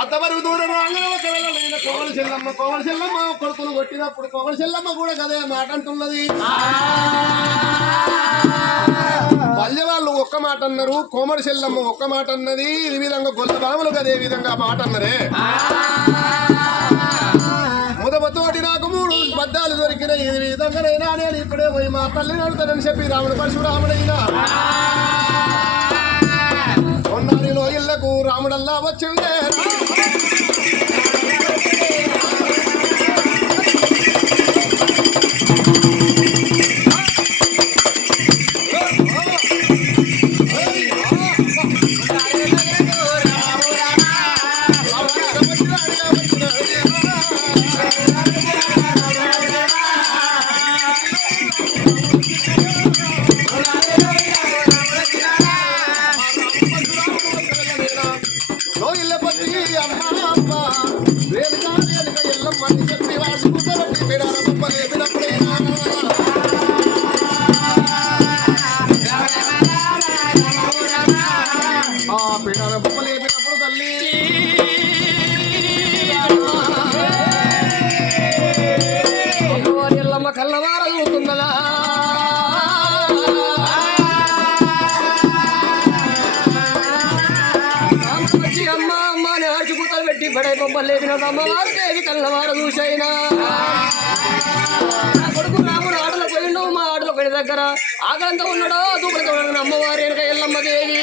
అంతవరకు దూరం రాగానే ఒకవేళ నేను కోవల చెల్లమ్మ కొడుకులు కొట్టినప్పుడు కోవల చెల్లమ్మ కూడా కదే మాట అంటున్నది. పల్లె వాళ్ళు ఒక్క మాట అన్నారు, కోమడి చెల్లమ్మ ఒక్క మాట అన్నది. ఇది విధంగా గొల్ల బాములు కదే విధంగా మాట అన్నరే. ముదమతోటి నాకు 3 బద్దాలు దొరికినాయి. ఇది విధంగానైనా నేను ఇప్పుడే పోయి మా తల్లిని అడుగుతానని చెప్పి రాముడు పరశురాముడైనా కొన్నారిలో ఇళ్లకు రాముడల్లా వచ్చిండే. అమ్మవారు దేవి కళ్ళవారు చూసైనా కొడుకు రాముడు ఆటలో పోయిండు. మా ఆటలో పోయిన దగ్గర ఆకలంతా ఉన్నాడో దూపలతో అమ్మవారు వెనక ఎల్లమ్మ దేవి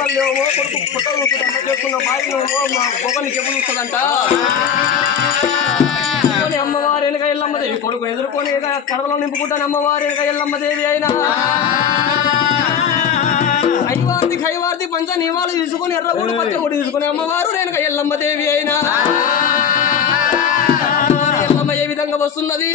తల్లి కొడుకు పుట్టలు చేసుకున్న బాయిలో మా పొగని చెప్పు చూస్తుందంట. అమ్మవారు వెనక ఎల్లమ్మ దేవి కొడుకు ఎదుర్కొని కడవలో నింపుకుంటాను అమ్మవారు వెనక ఎల్లమ్మ దేవి అయినా కైవార్ది పంచ నియమాలు తీసుకుని ఎర్రగూడు పచ్చ గుడి తీసుకుని అమ్మవారు నేను ఎల్లమ్మ దేవి అయినా ఎల్లమ్మ ఏ విధంగా వస్తున్నది.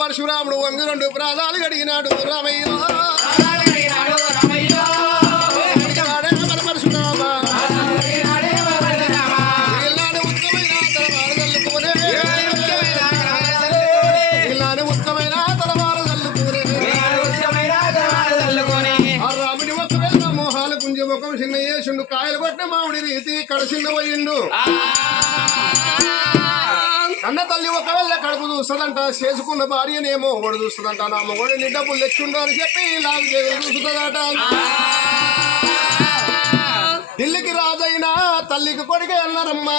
పరశురాముడు వంగి 2 ప్రాణాలు గడిగినాడు రామయ్య ఉత్తమైన తలవారు రాముని ఒక్కవేళ మోహాలు గుంజి ముఖం చిన్న వేసిండు కాయలు పట్టిన మామిడి రీతి కడసిన్న పోయిండు. అన్న తల్లి ఒకవేళ కడుపు చూస్తుందంట, చేసుకున్న భార్యనేమో ఒకడు చూస్తుందంట, నా మొగడిని డబ్బులు తెచ్చుండు అని చెప్పి లాగు చూస్తుందట. ఢిల్లీకి రాజైనా తల్లికి కొడుకే అన్నారమ్మా.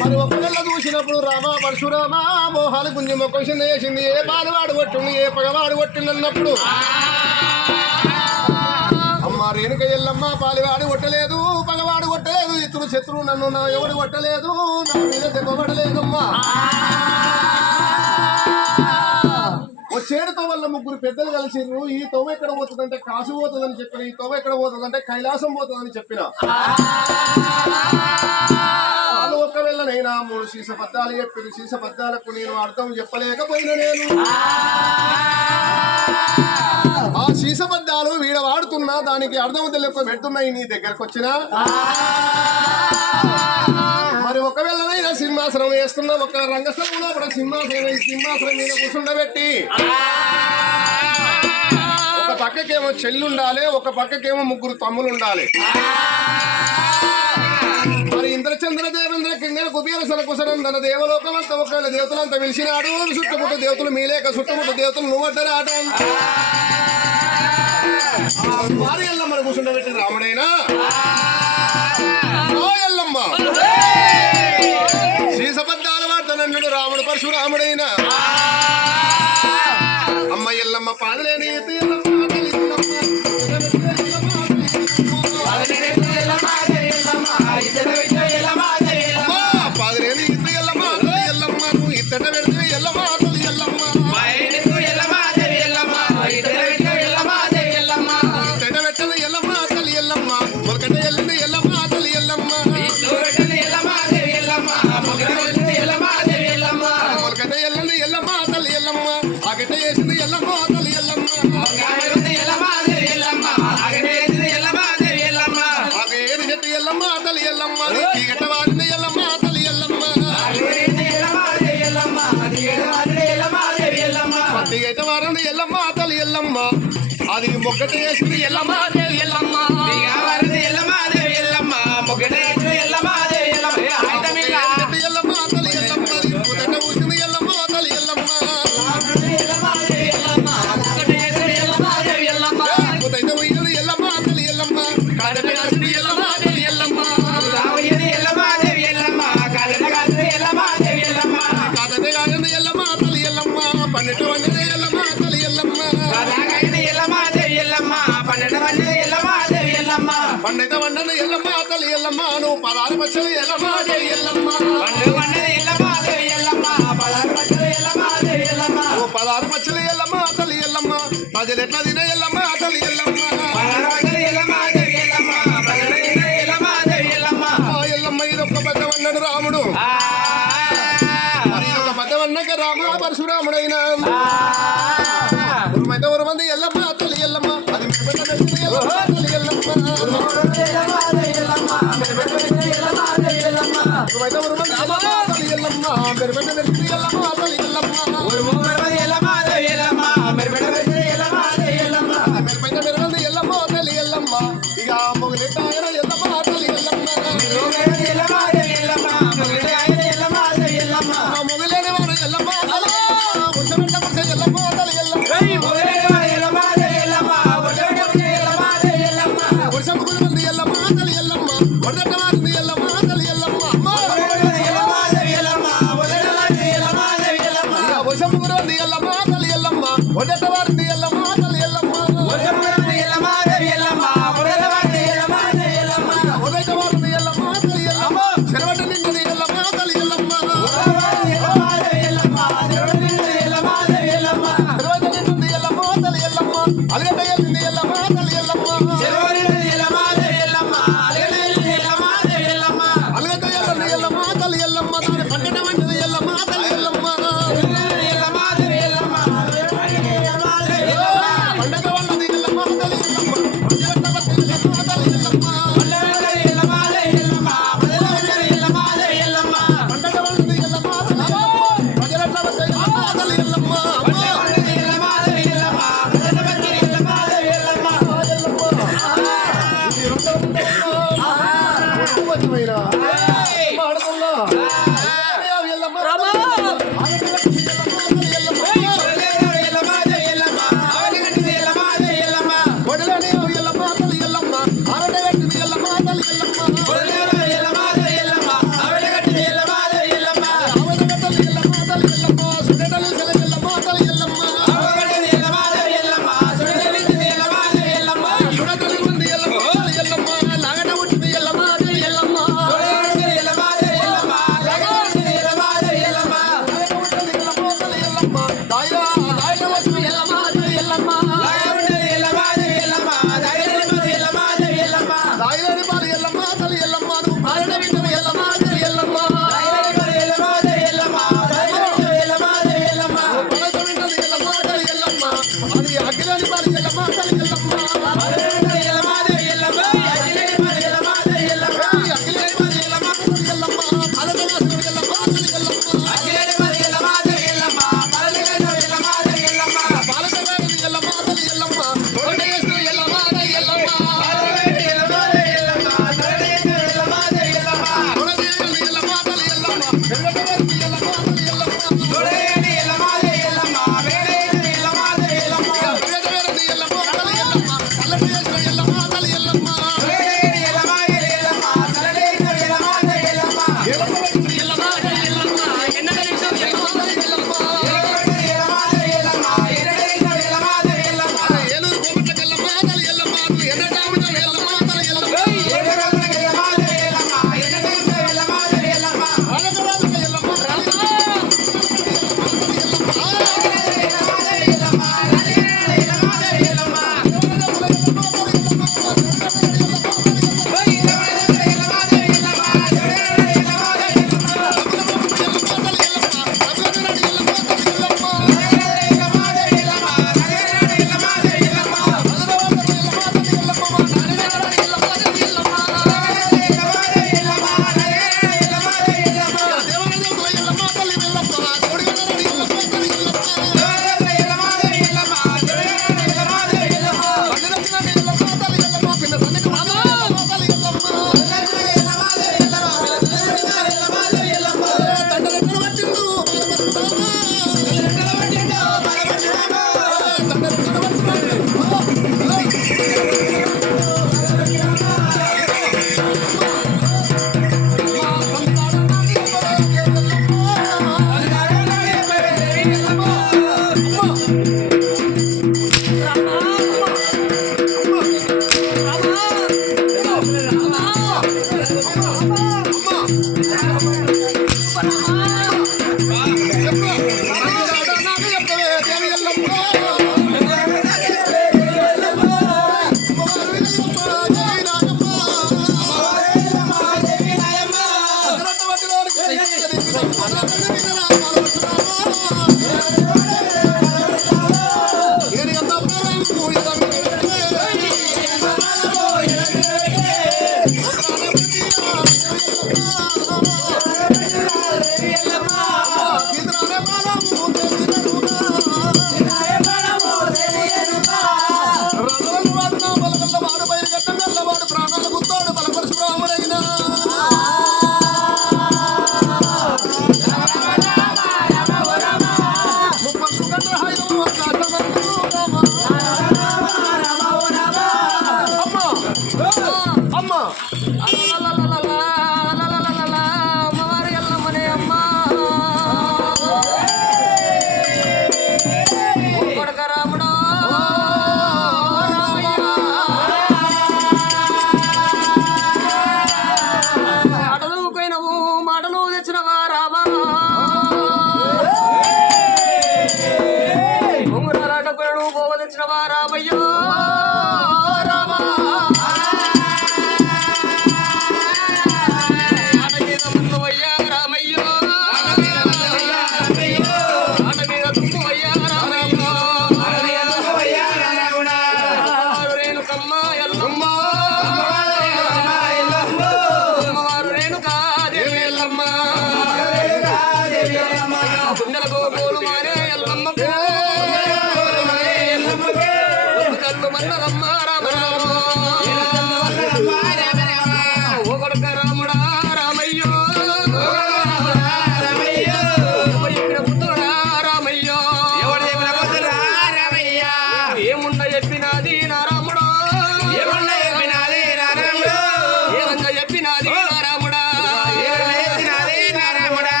మరి ఒకవేళ చూసినప్పుడు రామ పరశురామ మోహాలు గుంజి మొక్క చిన్న వేసింది. ఏ బాలవాడు కొట్టిండు ఏ పగవాడు కొట్టిండు అన్నప్పుడు అమ్మ రేణుక ఎల్లమ్మ పాలివాడు కొట్టలేదు పగవాడు కొట్టలేదు ఇతరు శత్రువు నన్ను నా ఎవడు కొట్టలేదు నా మీద దెబ్బపడలేదమ్మా. వచ్చేడుతో వల్ల 3 పెద్దలు కలిసిర్రు. ఈ తోవ ఎక్కడ పోతుందంటే కాసు పోతుందని చెప్పిన, ఈ తోవ ఎక్కడ పోతుందంటే కైలాసం పోతుందని చెప్పిన. వాళ్ళు ఒక్కవేళనైనా 3 సీసబద్దాలు చెప్పారు. సీసబద్దాలకు నేను అర్థం చెప్పలేకపోయినా నేను ఆ సీసబద్దాలు వీడ వాడుతున్నా దానికి అర్థం తెలియక పెడుతున్నాయి నీ దగ్గరకు వచ్చినా. మరి ఒకవేళనైనా సింహాసనం వేస్తున్నా ఒక రంగస్థలంలో కూడా సింహాసనం మీద కూర్చుండబెట్టి ఒక పక్కకేమో చెల్లి ఉండాలి, ఒక పక్కకేమో 3 తమ్ములు ఉండాలి. మరి ఇంద్రచంద్ర దేవేంద్ర కింద కుబేర సనకుసనందన దేవలోకమంతా ఒకవేళ దేవతలంతా పిలిచినాడు. చుట్టుముట్టు దేవతలు మీలేక చుట్టుముట్టు దేవతలు నువ్వడ్డరా ఆట వారి ఎల్లమ్మని కూర్చుండబెట్టిన రాముడైనా ఓ ఎల్లమ్మ శ్రీసబద్ధాల వార్తనన్నాడు రాముడు పరశురాముడైనా. అమ్మ ఎల్లమ్మ పాదలేని పాదలేని ఎల్లమ్మ ఎల్లమ్మ ఇత్తట పెడితే ఎల్లమ్మ ఎల్లమ్మ ఎల్లమ్మ తల్లి ఎల్లమ్మ అది మొగ్గట వేసింది ఎల్లమ్మ ఎల్లమ్మ ఎల్లమ్మ ఎల్లమ్మ మొగ్గట వేసింది ఎల్లమ్మ ఎల్లమ్మ తల్లి ఎల్లమ్మ మొదట పూసింది ఎల్లమ్మ తల్లి ఎల్లమ్మ మొదట పోయింది ఎల్లమ్మ తల్లి ఎల్లమ్మ కాదట కాసింది ఎల్లమ్మ తల్లి ఎల్లమ్మ కాదట కాసింది ఎల్లమ్మ తల్లి ఎల్లమ్మ పన్నెట్టు వండిన ఎల్లమ్మ తల్లి ఎల్లమ్మ పండిత వండన ఎల్లమ్మ తల్లి ఎల్లమ్మ నువ్వు 16 పచ్చలు ఎల్లమ్మ ఎల్లమ్మ 16 పచ్చలు ఎల్లమ్మ తల్లి ఎల్లమ్మ ప్రజలు ఎట్లా తిన ఎల్లమ్మ తల్లి ఎల్లమ్మ ఎల్లమ్మ ఇదొక్క పెద్ద వన్నాడు రాముడు. ఇదొక పెద్ద వన్నాక రామ పరశురాముడైనా మంది ఎల్లమ్మ తల్లి ఎల్లమ్మ అది ఎల్లమ్మ తల్లి ఎల్లమ్మ ఇక మొగలెట్ట ఎల్లమ్మ తల్లి ఎల్లమ్మ మొగలేని వాడు ఎల్లమ్మ ఎల్లమ్మ తల్లి ఎల్లమ్మ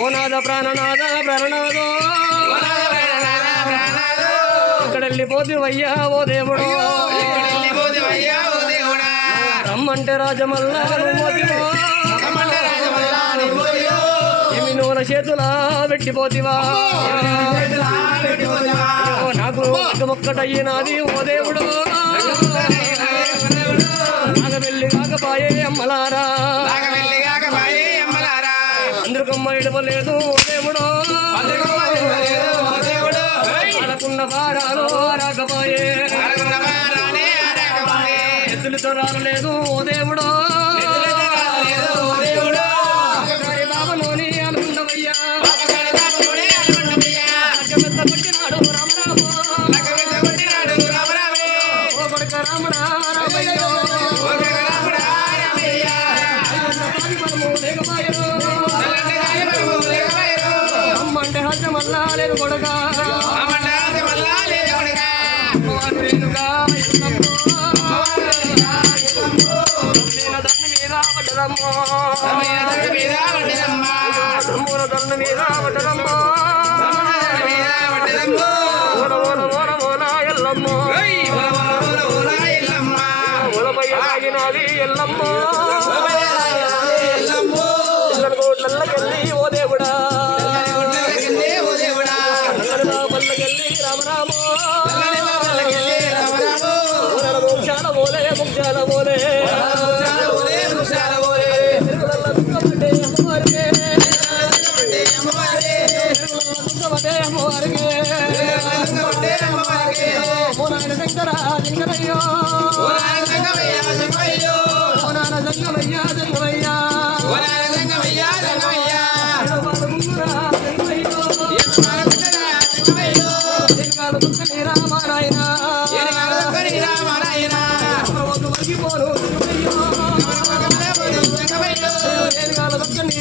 ఓ నాద ప్రాణనాథ ప్రాణనాథో ఇక్కడ వెళ్ళిపోతివయ్యా ఓ దేవుడు రమ్మంటే రాజమల్లా ఏమి నూన చేతులా పెట్టిపోతివా నాకు ఒక్కటయ్యినది ఓ దేవుడు నాగవెల్లి కాకపాయే అమ్మలారా అందరికమ్మ ఇడవలేదు ఓ దేవుడు అడకున్న భారాలు రాకపాయే ఎద్దులతో రాలేదు ఓ దేవుడు బాబలోని అనుకుండవయ్యా కొట్టినాడు రామరామో ఓ కొడుక రాముడా రామయ్యో అమ్మంటే హజమల్లా లేదు కొడుక రేణుగా మూల దండ మీద పడ్డదమ్మో ఎల్లమ్మ ఉలపై ఆగినది ఎల్లమ్మో కోట్లకెళ్ళి ఓ దేవుడా పల్లకెళ్ళి రామరామో ముక్షాల పోలే ముక్షాల పోలే శంకర శంకరయ్యో జంగమయ్యా జంగమయ్యా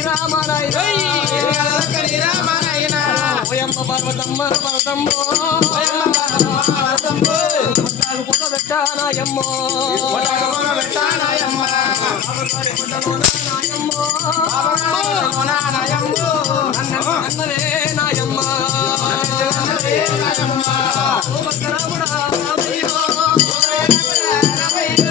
రామారాయణ రామారాయణ ఓయమ్మ పర్వతమ్మ పర్వతమ్మో పెట్టానాయమ్మో అన్నవే నాయమ్మ రాముడా రామయ్యో రామయ్యో